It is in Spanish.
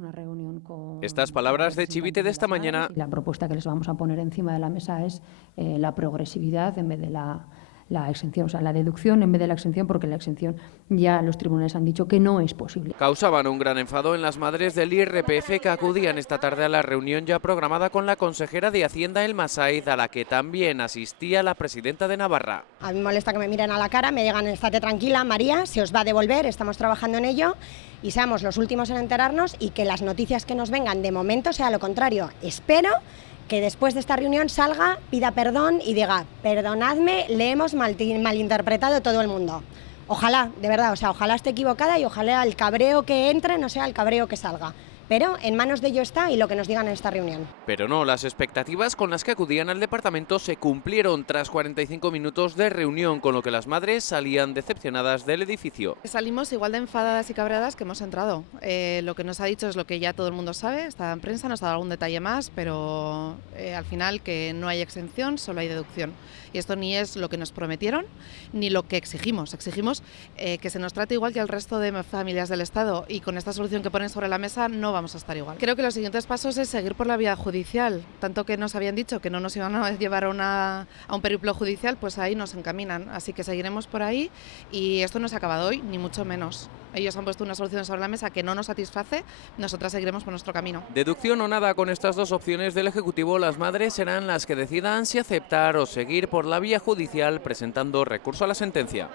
Una reunión con Estas palabras de Chivite de esta mañana. La propuesta que les vamos a poner encima de la mesa es la progresividad en vez de la exención, o sea, la deducción en vez de la exención, porque la exención ya los tribunales han dicho que no es posible. Causaban un gran enfado en las madres del IRPF que acudían esta tarde a la reunión ya programada con la consejera de Hacienda, Elma Said, a la que también asistía la presidenta de Navarra. A mí me molesta que me miren a la cara, me digan estate tranquila, María, se os va a devolver, estamos trabajando en ello y seamos los últimos en enterarnos y que las noticias que nos vengan de momento sea lo contrario. Espero que después de esta reunión salga, pida perdón y diga, perdonadme, le hemos malinterpretado todo el mundo. Ojalá, de verdad, o sea, ojalá esté equivocada y ojalá el cabreo que entre no sea el cabreo que salga. Pero en manos de ello está y lo que nos digan en esta reunión. Pero no, las expectativas con las que acudían al departamento se cumplieron tras 45 minutos de reunión, con lo que las madres salían decepcionadas del edificio. Salimos igual de enfadadas y cabreadas que hemos entrado. Lo que nos ha dicho es lo que ya todo el mundo sabe, está en prensa, nos ha dado algún detalle más, pero al final que no hay exención, solo hay deducción. Y esto ni es lo que nos prometieron, ni lo que exigimos. Exigimos que se nos trate igual que al resto de familias del Estado, y con esta solución que ponen sobre la mesa no vamos a estar igual. Creo que los siguientes pasos es seguir por la vía judicial, tanto que nos habían dicho que no nos iban a llevar a un periplo judicial, pues ahí nos encaminan, así que seguiremos por ahí y esto no se ha acabado hoy, ni mucho menos. Ellos han puesto una solución sobre la mesa que no nos satisface, nosotras seguiremos por nuestro camino. Deducción o nada, con estas dos opciones del Ejecutivo, las madres serán las que decidan si aceptar o seguir por la vía judicial presentando recurso a la sentencia.